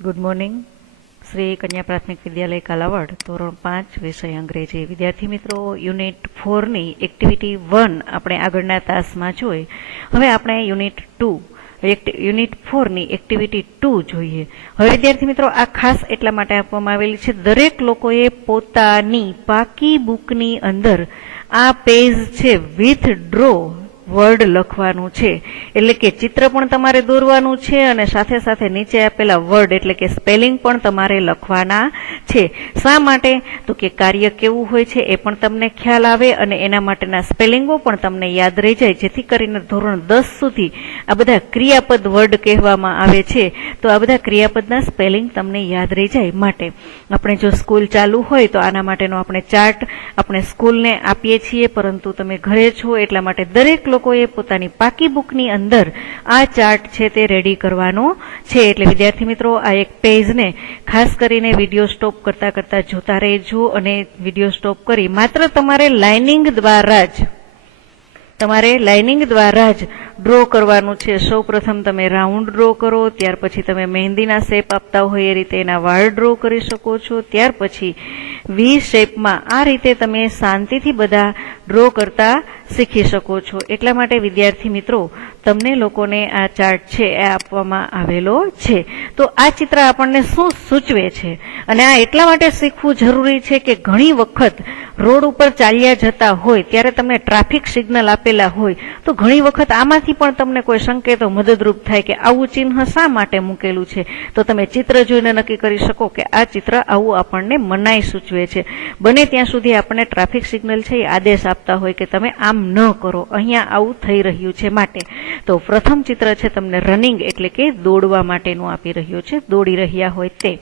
Good morning. Shri કન્યા પ્રાથમિક વિદ્યાલય કાલાવડ ધોરણ 5 વિષય અંગ્રેજી. વિદ્યાર્થી મિત્રો, યુનિટ 4 ની એક્ટિવિટી 1 આપણે આગળના તાસમાં જોઈ. હવે આપણે યુનિટ 4 ની એક્ટિવિટી 2 જોઈએ. હવે વિદ્યાર્થી મિત્રો, આ ખાસ એટલા માટે આપવામાં આવેલી છે, દરેક લોકોએ પોતાની પાકી બુકની અંદર આ પેજ છે વિથ ડ્રો વર્ડ લખવાનું છે. એટલે કે ચિત્ર પણ તમારે દોરવાનું છે અને સાથે સાથે નીચે આપેલા વર્ડ એટલે કે સ્પેલિંગ પણ તમારે લખવાના છે. શા માટે? તો કે કાર્ય કેવું હોય છે એ પણ તમને ખ્યાલ આવે અને એના માટેના સ્પેલિંગો પણ તમને યાદ રહી જાય, જેથી કરીને ધોરણ 10 સુધી આ બધા ક્રિયાપદ વર્ડ કહેવામાં આવે છે તો આ બધા ક્રિયાપદના સ્પેલિંગ તમને યાદ રહી જાય. માટે આપણે જો સ્કૂલ ચાલુ હોય તો આના માટેનો આપણે ચાર્ટ આપણે સ્કૂલને આપીએ છીએ, પરંતુ તમે ઘરે છો એટલા માટે દરેક લોકોએ પોતાની પાકી બુકની અંદર આ ચાર્ટ છે તે રેડી કરવાનો છે. એટલે વિદ્યાર્થી મિત્રો, આ એક પેજને ખાસ કરીને વિડીયો સ્ટોપ કરતા જોતા રહેજો અને વિડીયો સ્ટોપ કરી માત્ર તમારે લાઇનિંગ દ્વારા જ ડ્રો કરવાનું છે. સૌ પ્રથમ તમે રાઉન્ડ ડ્રો કરો, ત્યાર પછી તમે મહેંદીના શેપ આપતા હોય એ રીતે એના વાળ ડ્રો કરી શકો છો. ત્યાર પછી વી શેપમાં આ રીતે તમે શાંતિથી બધા ડ્રો કરતા શીખી શકો છો. એટલા માટે વિદ્યાર્થી મિત્રો, તમને લોકોને આ ચાર્ટ છે એ આપવામાં આવેલો છે. તો આ ચિત્ર આપણને શું સૂચવે છે અને આ એટલા માટે શીખવું જરૂરી છે કે ઘણી વખત રોડ ઉપર ચાલ્યા જતા હોય ત્યારે તમને ટ્રાફિક સિગ્નલ આપેલા હોય તો ઘણી વખત આમાંથી પણ તમને કોઈ સંકેતો મદદરૂપ થાય કે આવું ચિહ્ન શા માટે મૂકેલું છે, તો તમે ચિત્ર જોઈને નક્કી કરી શકો કે આ ચિત્ર આવું આપણને મનાઈ સૂચવે છે. બને ત્યાં સુધી આપણને ટ્રાફિક સિગ્નલ છે એ આદેશ આપતા હોય કે તમે આમ ન કરો, અહીંયા આવું થઈ રહ્યું છે. માટે તો પ્રથમ ચિત્ર છે તમને રનિંગ એટલે કે દોડવા માટેનું આપી રહ્યું છે, દોડી રહ્યા હોય તે.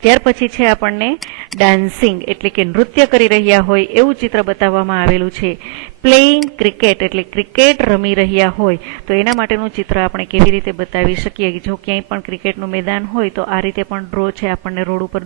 ત્યાર પછી છે આપણને ડાન્સિંગ એટલે કે નૃત્ય કરી રહ્યા હોય એવું ચિત્ર બતાવવામાં આવેલું છે. પ્લેઇંગ ક્રિકેટ એટલે ક્રિકેટ રમી રહ્યા હોય તો એના માટેનું ચિત્ર આપણે કેવી રીતે બતાવી શકીએ. જો ક્યાંય પણ ક્રિકેટનું મેદાન હોય તો આ રીતે પણ ડ્રો છે આપણને રોડ ઉપર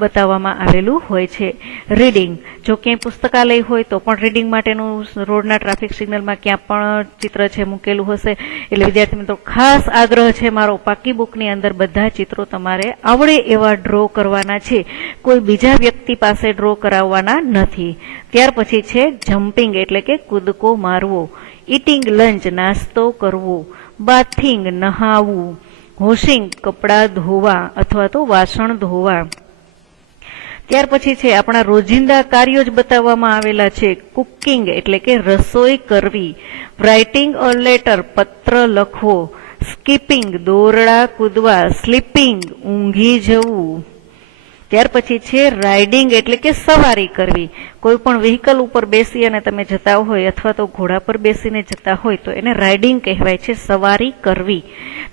બતાવવામાં આવેલું હોય છે. રીડિંગ, જો ક્યાંય પુસ્તકાલય હોય તો પણ રીડિંગ માટેનું રોડના ટ્રાફિક સિગ્નલમાં ક્યાં પણ ચિત્ર છે મૂકેલું હશે. એટલે વિદ્યાર્થી મિત્રો, ખાસ આગ્રહ છે મારો, પાકી બુકની અંદર બધા ચિત્રો તમારે આવડે એવા ડ્રો કરવાના છે, કોઈ બીજા વ્યક્તિ પાસે ડ્રો કરાવવાના નથી. ત્યાર પછી છે જમ્પિંગ એટલે કે કૂદકો મારવો, ઈટિંગ લંચ નાસ્તો કરવો, બાથિંગ નહાવું, વોશિંગ કપડાં ધોવા અથવા તો વાસણ ધોવા. ત્યાર પછી છે આપણા રોજિંદા કાર્યો જ બતાવવામાં આવેલા છે. કુકિંગ એટલે કે રસોઈ કરવી, રાઇટિંગ અ લેટર પત્ર લખવો, સ્કીપિંગ દોરડા કૂદવા, સ્લીપિંગ ઊંઘી જવું. ત્યાર પછી છે રાઇડિંગ એટલે કે સવારી કરવી. કોઈ પણ વ્હીકલ ઉપર બેસી અને તમે જતા હોય અથવા તો ઘોડા પર બેસીને જતા હોય તો એને રાઇડિંગ કહેવાય છે, સવારી કરવી.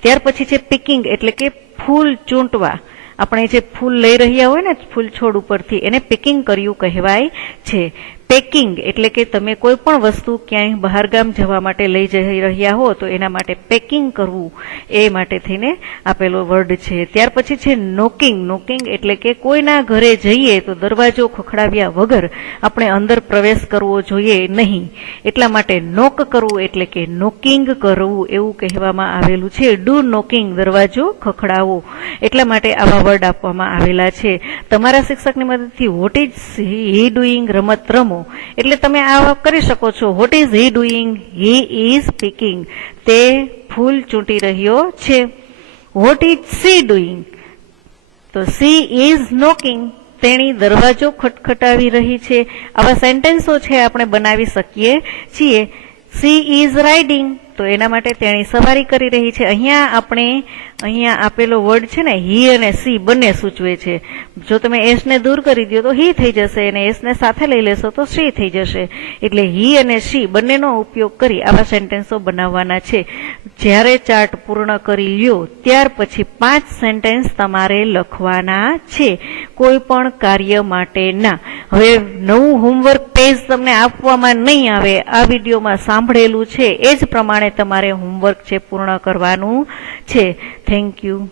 ત્યાર પછી છે પિકિંગ એટલે કે ફૂલ ચૂંટવા. આપણે જે ફૂલ લઈ રહ્યા હોય ને ફૂલ છોડ ઉપરથી એને પિકિંગ કર્યું કહેવાય છે. પેકિંગ એટલે કે તમે કોઈ પણ વસ્તુ ક્યાંય બહારગામ જવા માટે લઈ જઈ રહ્યા હો તો એના માટે પેકિંગ કરવું, એ માટે થઈને આપેલો વર્ડ છે. ત્યાર પછી છે નોકિંગ. નોકિંગ એટલે કે કોઈના ઘરે જઈએ તો દરવાજો ખખડાવ્યા વગર આપણે અંદર પ્રવેશ કરવો જોઈએ નહીં, એટલા માટે નોક કરવું એટલે કે નોકિંગ કરવું એવું કહેવામાં આવેલું છે. ડુ નોકિંગ દરવાજો ખખડાવો, એટલા માટે આવા વર્ડ આપવામાં આવેલા છે. તમારા શિક્ષકની મદદથી વોટ ઇઝ હી ડુઈંગ રમત રમો એટલે તમે આ કરી શકો છો. What is he doing? He is picking, તે ફૂલ ચૂંટી રહ્યો છે. What is C doing? તો સી ઇઝ નોકિંગ, તેણી દરવાજો ખટખટાવી રહી છે. આવા સેન્ટેન્સો છે આપણે બનાવી શકીએ છીએ. સી ઇઝ રાઇડિંગ તો એના માટે તેણી સવારી કરી રહી છે. અહીંયા આપેલો વર્ડ છે ને હી અને સી બંને સૂચવે છે. જો તમે એસ ને દૂર કરી દો તો હી થઈ જશે અને એસ ને સાથે લઈ લેશો તો સી થઈ જશે. એટલે હી અને સી બંનેનો ઉપયોગ કરી આવા સેન્ટેન્સો બનાવવાના છે. જ્યારે ચાર્ટ પૂર્ણ કરી લ્યો ત્યાર પછી 5 સેન્ટેન્સ તમારે લખવાના છે કોઈ પણ કાર્ય માટેના. હવે નવું હોમવર્ક પેજ તમને આપવામાં નહીં આવે, આ વિડીયોમાં સાંભળેલું છે એ જ પ્રમાણે તમારે હોમવર્ક છે પૂર્ણ કરવાનું છે. Thank you.